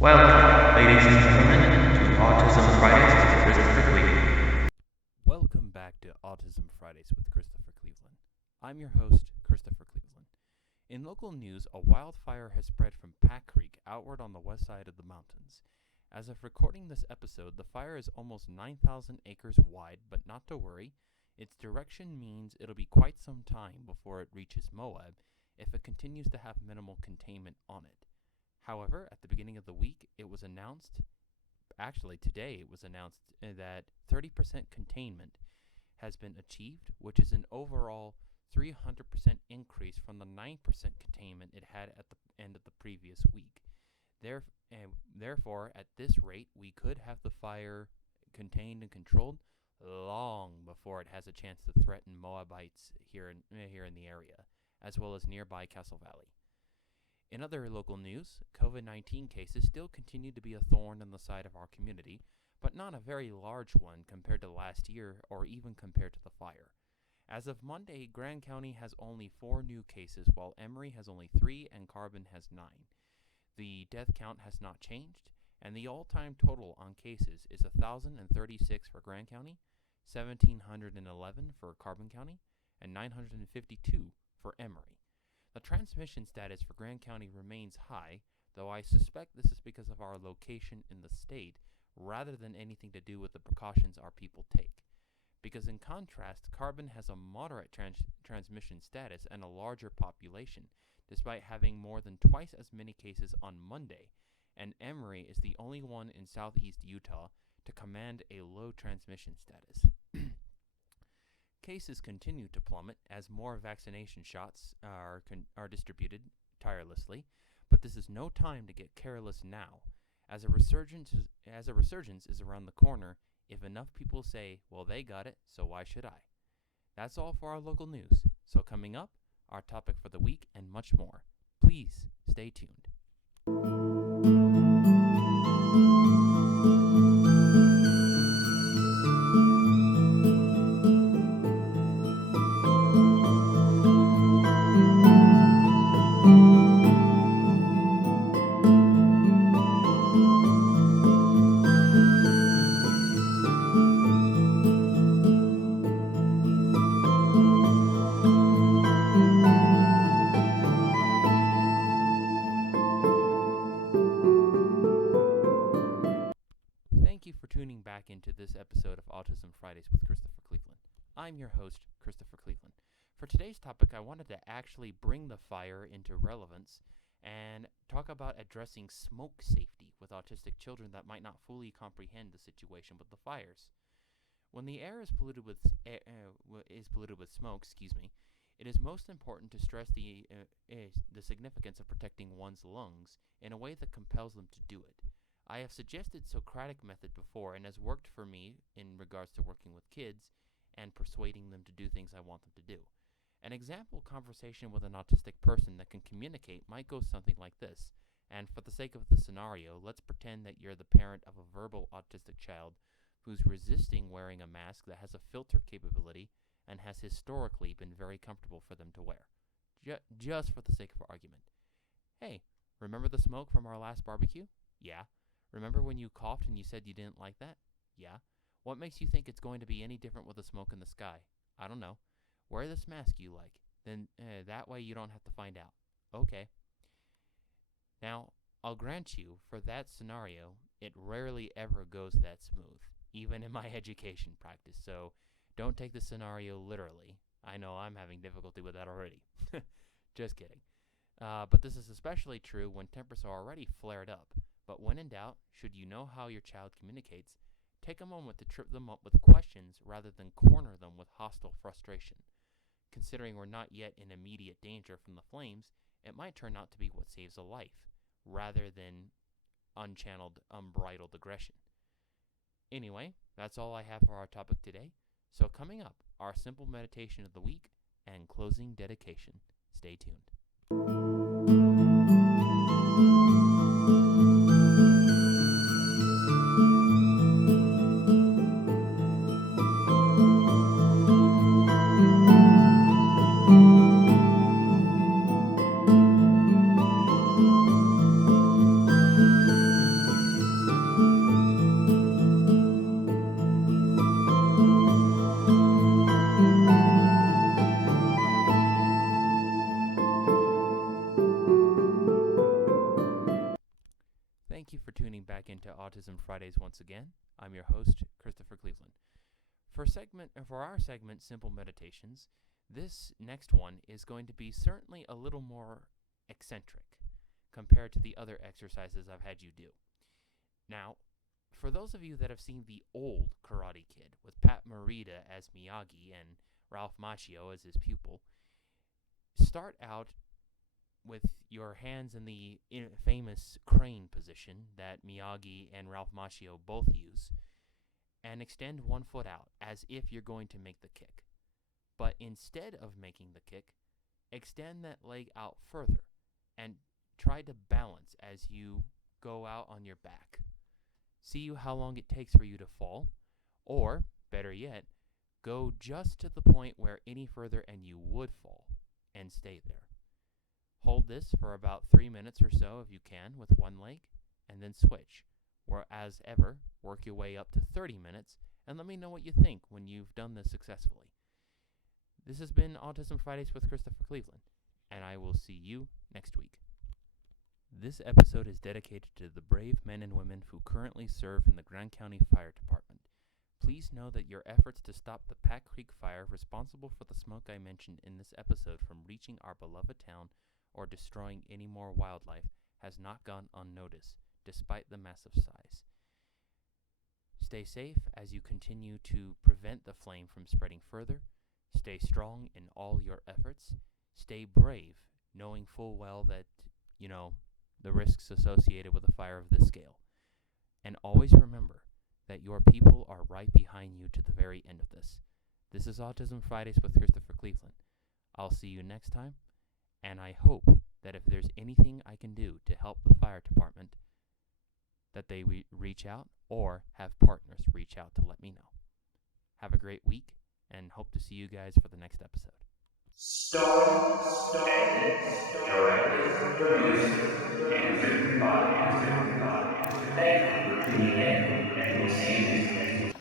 Welcome, ladies and gentlemen, to Autism Fridays with Christopher Cleveland. Welcome back to Autism Fridays with Christopher Cleveland. I'm your host, Christopher Cleveland. In local news, a wildfire has spread from Pack Creek outward on the west side of the mountains. As of recording this episode, the fire is almost 9,000 acres wide, but not to worry. Its direction means it'll be quite some time before it reaches Moab if it continues to have minimal containment on it. However, at the beginning of the week, it was announced, actually today it was announced that 30% containment has been achieved, which is an overall 300% increase from the 9% containment it had at the end of the previous week. Therefore, at this rate, we could have the fire contained and controlled long before it has a chance to threaten Moabites here in the area, as well as nearby Castle Valley. In other local news, COVID-19 cases still continue to be a thorn in the side of our community, but not a very large one compared to last year or even compared to the fire. As of Monday, Grand County has only 4 new cases, while Emory has only 3 and Carbon has 9. The death count has not changed, and the all-time total on cases is 1,036 for Grand County, 1,711 for Carbon County, and 952 for Emory. The transmission status for Grand County remains high, though I suspect this is because of our location in the state rather than anything to do with the precautions our people take. Because in contrast, Carbon has a moderate transmission status and a larger population, despite having more than twice as many cases on Monday, and Emory is the only one in southeast Utah to command a low transmission status. Cases continue to plummet as more vaccination shots are distributed tirelessly, but this is no time to get careless now, as a resurgence is around the corner if enough people say, well, they got it, so why should I? That's all for our local news. So coming up, our topic for the week and much more. Please stay tuned. Thank you for tuning back into this episode of Autism Fridays with Christopher Cleveland. I'm your host, Christopher Cleveland. For today's topic, I wanted to actually bring the fire into relevance and talk about addressing smoke safety with autistic children that might not fully comprehend the situation with the fires. When the air is polluted with smoke, it is most important to stress the significance of protecting one's lungs in a way that compels them to do it. I have suggested Socratic method before and has worked for me in regards to working with kids and persuading them to do things I want them to do. An example conversation with an autistic person that can communicate might go something like this, and for the sake of the scenario, let's pretend that you're the parent of a verbal autistic child who's resisting wearing a mask that has a filter capability and has historically been very comfortable for them to wear. Just for the sake of argument. Hey, remember the smoke from our last barbecue? Yeah. Remember when you coughed and you said you didn't like that? Yeah. What makes you think it's going to be any different with the smoke in the sky? I don't know. Wear this mask you like. Then that way you don't have to find out. Okay. Now, I'll grant you, for that scenario, it rarely ever goes that smooth, even in my education practice, so don't take the scenario literally. I know I'm having difficulty with that already. Just kidding. But this is especially true when tempers are already flared up. But when in doubt, should you know how your child communicates, take a moment to trip them up with questions rather than corner them with hostile frustration. Considering we're not yet in immediate danger from the flames, it might turn out to be what saves a life, rather than unchanneled, unbridled aggression. Anyway, that's all I have for our topic today. So coming up, our simple meditation of the week and closing dedication. Stay tuned. thank you for tuning back into Autism Fridays once again. I'm your host, Christopher Cleveland. For our segment, Simple Meditations, this next one is going to be certainly a little more eccentric compared to the other exercises I've had you do. Now, for those of you that have seen the old Karate Kid with Pat Morita as Miyagi and Ralph Macchio as his pupil, start out with your hands in the famous crane position that Miyagi and Ralph Macchio both use, and extend one foot out as if you're going to make the kick. But instead of making the kick, extend that leg out further and try to balance as you go out on your back. See how long it takes for you to fall, or, better yet, go just to the point where any further and you would fall, and stay there. Hold this for about 3 minutes or so if you can with one leg, and then switch. Or as ever, work your way up to 30 minutes, and let me know what you think when you've done this successfully. This has been Autism Fridays with Christopher Cleveland, and I will see you next week. This episode is dedicated to the brave men and women who currently serve in the Grand County Fire Department. Please know that your efforts to stop the Pack Creek Fire responsible for the smoke I mentioned in this episode from reaching our beloved town or destroying any more wildlife has not gone unnoticed, despite the massive size. Stay safe as you continue to prevent the flame from spreading further. Stay strong in all your efforts. Stay brave, knowing full well that, the risks associated with a fire of this scale. And always remember that your people are right behind you to the very end of this. This is Autism Fridays with Christopher Cleveland. I'll see you next time. And I hope that if there's anything I can do to help the fire department, that they reach out or have partners reach out to let me know. Have a great week, and hope to see you guys for the next episode. Directed, produced, and written by Thank you for tuning in, and we'll see you next week.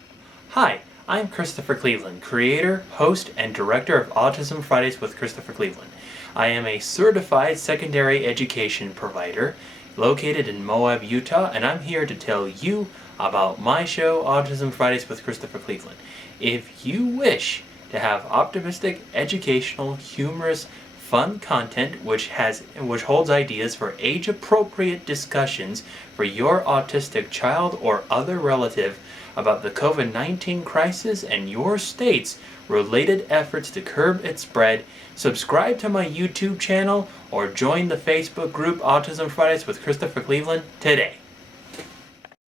Hi, I'm Christopher Cleveland, creator, host, and director of Autism Fridays with Christopher Cleveland. I am a certified secondary education provider located in Moab, Utah, and I'm here to tell you about my show, Autism Fridays with Christopher Cleveland. If you wish to have optimistic, educational, humorous, fun content which holds ideas for age-appropriate discussions for your autistic child or other relative about the COVID-19 crisis and your state's related efforts to curb its spread, subscribe to my YouTube channel or join the Facebook group Autism Fridays with Christopher Cleveland today.